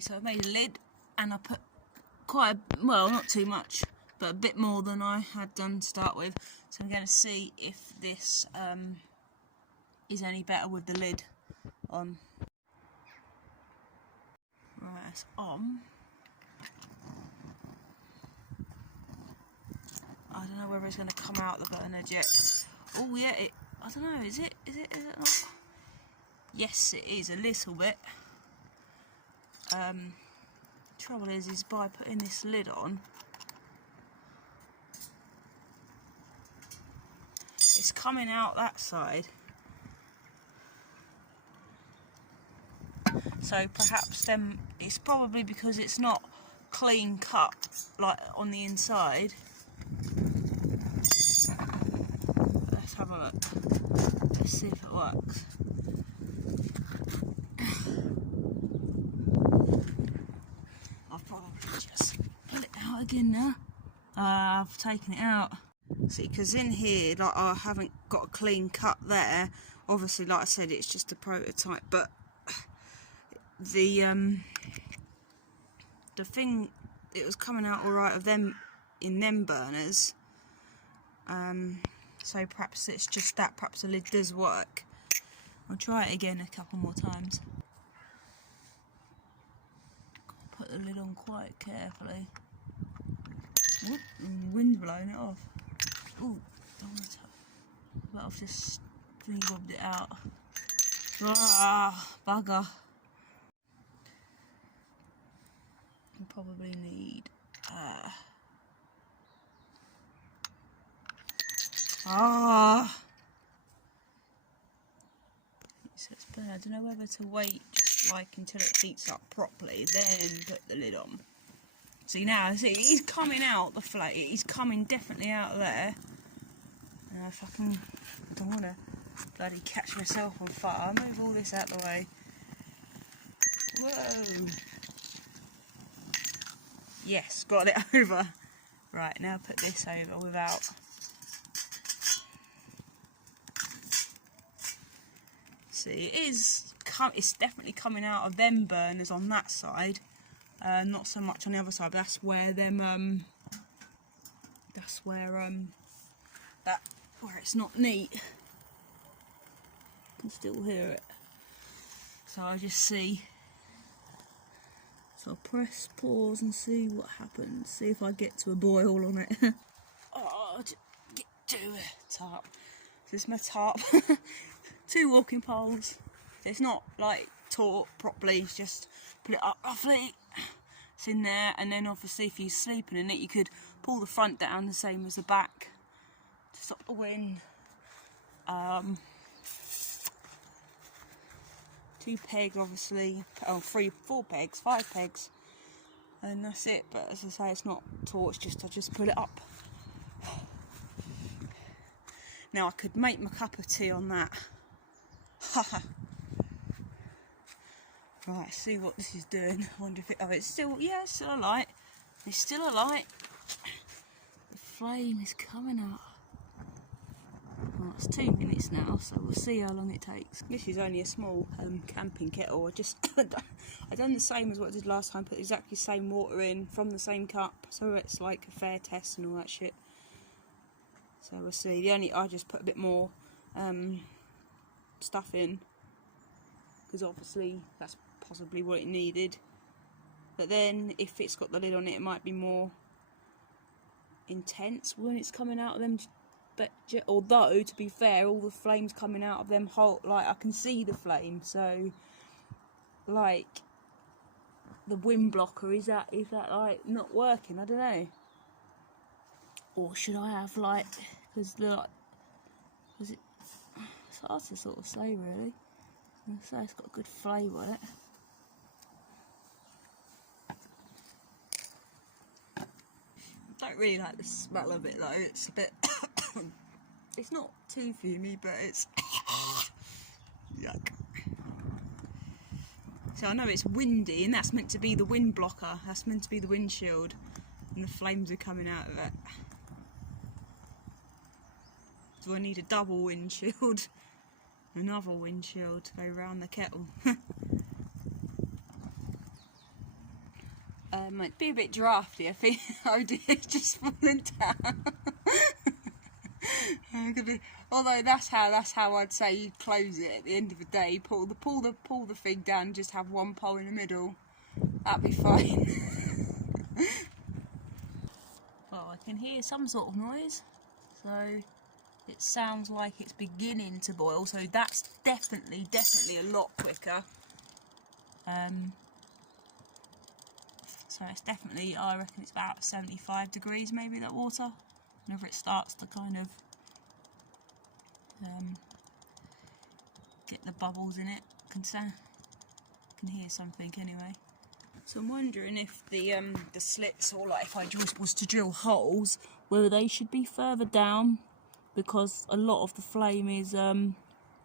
So I made a lid and I put quite a, well, not too much, but a bit more than I had done to start with. So I'm going to see if this is any better with the lid on. Right, it's on. I don't know whether it's going to come out the burner jet. Oh yeah, I don't know, is it not? Yes, it is a little bit. Trouble is by putting this lid on, it's coming out that side. So perhaps then it's probably because it's not clean cut like on the inside. Let's have a look. Let's see if it works. I'll probably just pull it out again now. I've taken it out. See, because in here, like, I haven't got a clean cut there. Obviously, like I said, it's just a prototype, but the thing, it was coming out all right of them in them burners. So perhaps it's just that. Perhaps the lid does work. I'll try it again a couple more times. Put the lid on quite carefully. Whoop, wind's blowing it off. Ooh, but I've just rubbed it out. Ah, bugger. I probably need so it's bad. I don't know whether to wait just like until it heats up properly, then put the lid on. See now, see, he's coming out the flame. He's coming definitely out of there. And if I don't want to bloody catch myself on fire. I'll move all this out the way. Whoa. Yes, got it over. Right, now put this over without. See, it's definitely coming out of them burners on that side. Not so much on the other side, but that's where them where it's not neat. You can still hear it. So I just see. So I'll press pause and see what happens. See if I get to a boil on it. Oh, get to a tarp. This is my tarp. 2 walking poles. It's not like taut properly. It's just put it up roughly. It's in there, and then obviously if you're sleeping in it, you could pull the front down the same as the back to stop the wind. 2 pegs, obviously. Oh, 3, 4 pegs, 5 pegs, and that's it. But as I say, it's not taut. It's just I just put it up. Now I could make my cup of tea on that. Right, see what this is doing. I wonder if it. Oh, it's still. Yeah, it's still alight. It's still alight. The flame is coming out. Well, it's 2 minutes now, so we'll see how long it takes. This is only a small camping kettle. I done the same as what I did last time. Put exactly the same water in from the same cup, so it's like a fair test and all that shit. So we'll see. I just put a bit more stuff in, because obviously that's possibly what it needed. But then if it's got the lid on it, it might be more intense when it's coming out of them. But although, to be fair, all the flames coming out of them whole, like, I can see the flame. So like the wind blocker, is that like not working? I don't know. Or should I have like, because it's hard to sort of say really. So it's got a good flavour on it. I don't really like the smell of it though. It's a bit. It's not too fumey, but it's yuck. So I know it's windy, and that's meant to be the wind blocker. That's meant to be the windshield, and the flames are coming out of it. Do I need a double windshield? Another windshield to go round the kettle. It'd be a bit drafty, I think. Oh dear, it's just falling down. Although that's how I'd say you close it at the end of the day. Pull the thing down, just have one pole in the middle. That'd be fine. Well, I can hear some sort of noise, so it sounds like it's beginning to boil. So that's definitely a lot quicker. So it's definitely, I reckon it's about 75 degrees maybe, that water. Whenever it starts to kind of get the bubbles in it. I can hear something anyway. So I'm wondering if the slits, or like if I just was to drill holes, whether they should be further down, because a lot of the flame is oh no,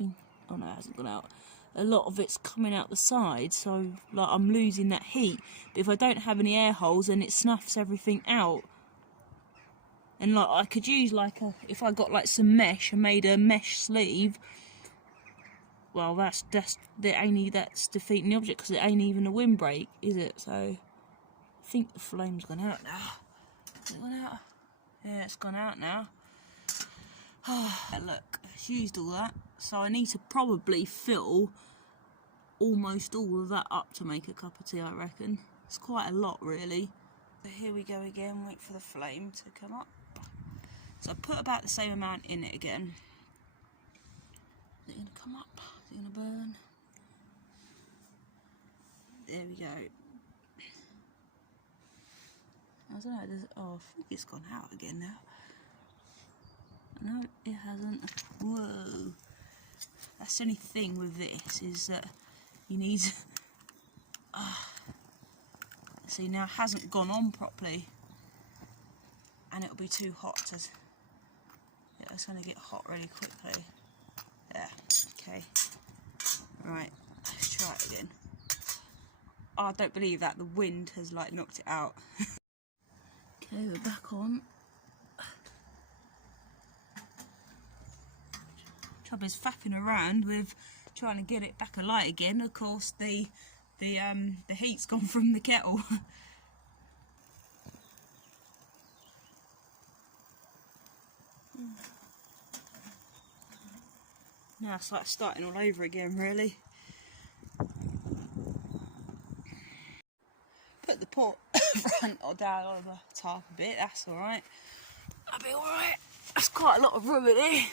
it hasn't gone out. A lot of it's coming out the side, so like I'm losing that heat. But if I don't have any air holes, then it snuffs everything out. And like I could use like if I got like some mesh and made a mesh sleeve. Well, that's defeating the object, because it ain't even a windbreak, is it? So I think the flame's gone out now. Has it gone out? Yeah, it's gone out now. Look, it's used all that, so I need to probably fill almost all of that up to make a cup of tea, I reckon. It's quite a lot, really. So here we go again, wait for the flame to come up. So I put about the same amount in it again. Is it going to come up? Is it going to burn? There we go. I don't know, oh, I think it's gone out again now. No, it hasn't. Whoa. That's the only thing with this, is that you need... see, now it hasn't gone on properly. And it'll be too hot to... Yeah, it's going to get hot really quickly. Yeah, okay. Right, let's try it again. Oh, I don't believe that. The wind has, like, knocked it out. Okay, we're back on. Trouble is faffing around with trying to get it back alight again. Of course, the heat's gone from the kettle. Now it's like starting all over again, really. Put the pot front or down on the top a bit, that's alright. That'll be alright. That's quite a lot of room in here.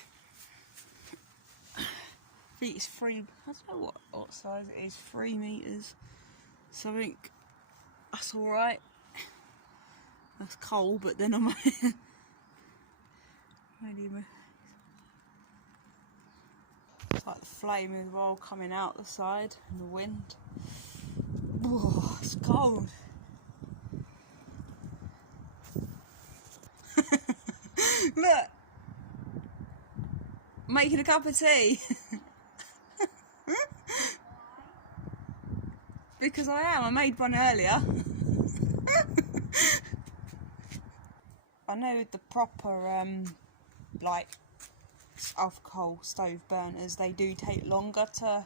I think it's I don't know what size it is, 3 metres. So I think that's alright. That's cold, but then I might... It's like the flame as well coming out the side and the wind. Oh, it's cold. Look! Making a cup of tea. Because I am. I made one earlier. I know the proper, like, alcohol stove burners, they do take longer to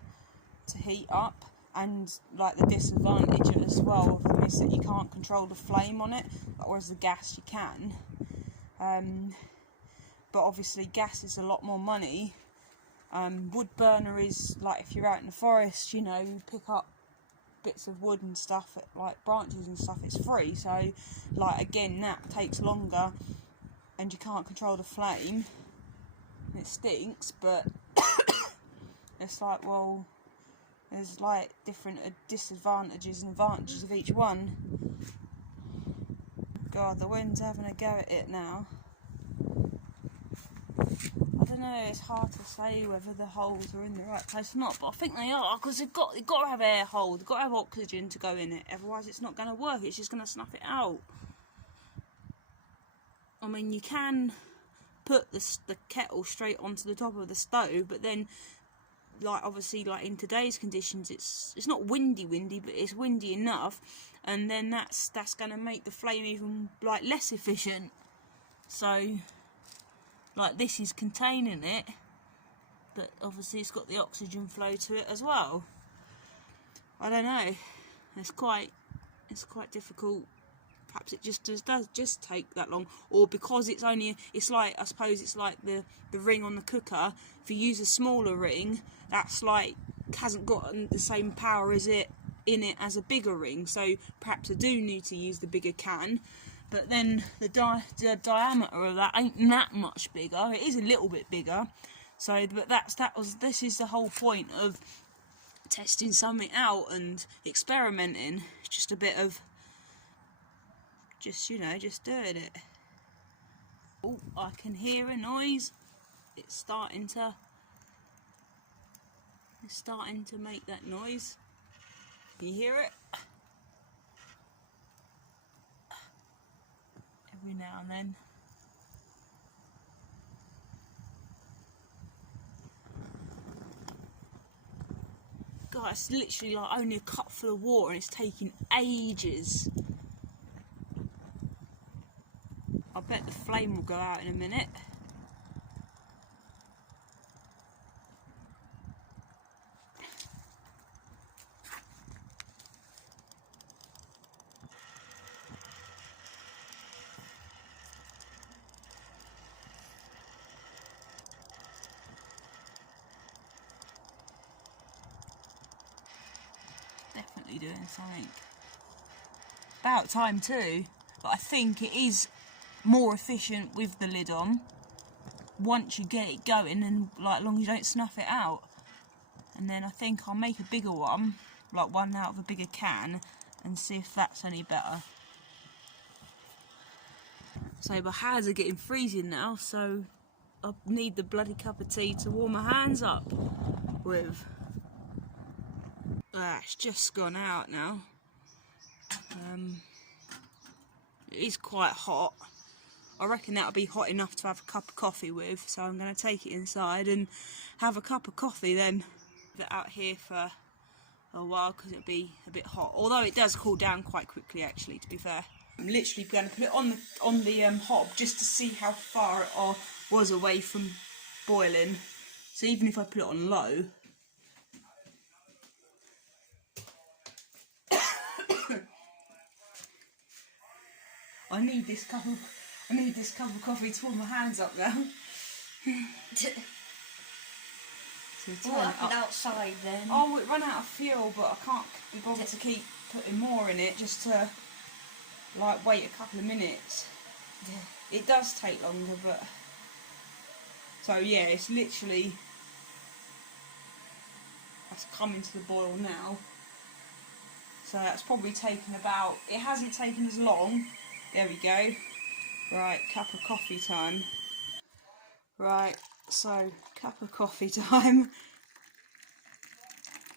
heat up, and like the disadvantage as well of them is that you can't control the flame on it, whereas the gas you can. But obviously gas is a lot more money. Wood burner is like if you're out in the forest, you know, you pick up bits of wood and stuff, like branches and stuff, it's free. So like again, that takes longer and you can't control the flame. It stinks, but it's like, well, there's like different disadvantages and advantages of each one. God, the wind's having a go at it now. I don't know, it's hard to say whether the holes are in the right place or not, but I think they are, because they've got to have air holes, they've got to have oxygen to go in it, otherwise it's not going to work, it's just going to snuff it out. I mean, you can put the kettle straight onto the top of the stove, but then, like, obviously, like in today's conditions, it's not windy, but it's windy enough, and then that's going to make the flame even like less efficient. So, like, this is containing it, but obviously it's got the oxygen flow to it as well. I don't know. It's quite It's quite difficult. Perhaps it does just take that long, or because it's like, I suppose it's like the ring on the cooker. If you use a smaller ring, that's like hasn't got the same power as it in it as a bigger ring. So perhaps I do need to use the bigger can. But then the diameter of that ain't that much bigger. It is a little bit bigger. So, but this is the whole point of testing something out and experimenting. It's just a bit of just doing it. Oh, I can hear a noise. It's starting to make that noise. Can you hear it? Every now and then. God, it's literally like only a cup full of water and it's taking ages. I bet the flame will go out in a minute. Definitely doing something. About time too, but I think it is more efficient with the lid on once you get it going, and like long as you don't snuff it out. And then I think I'll make a bigger one, like one out of a bigger can, and see if that's any better. So my hands are getting freezing now, so I need the bloody cup of tea to warm my hands up with. It's just gone out now. It is quite hot. I reckon that'll be hot enough to have a cup of coffee with, so I'm going to take it inside and have a cup of coffee then. Leave it out here for a while because it'll be a bit hot, although it does cool down quite quickly actually, to be fair. I'm literally going to put it on the hob just to see how far it was away from boiling. So even if I put it on low, I need this cup of coffee to warm my hands up now. So what happened outside then? Oh, it ran out of fuel, but I can't be bothered to keep putting more in it, just to like wait a couple of minutes. It does take longer, but so yeah, it's literally that's coming to the boil now. So that's probably taken about. It hasn't taken as long. There we go. Right, cup of coffee time. Right, so cup of coffee time.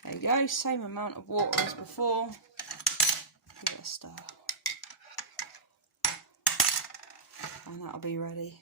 There you go, same amount of water as before. Give it a stir. And that'll be ready.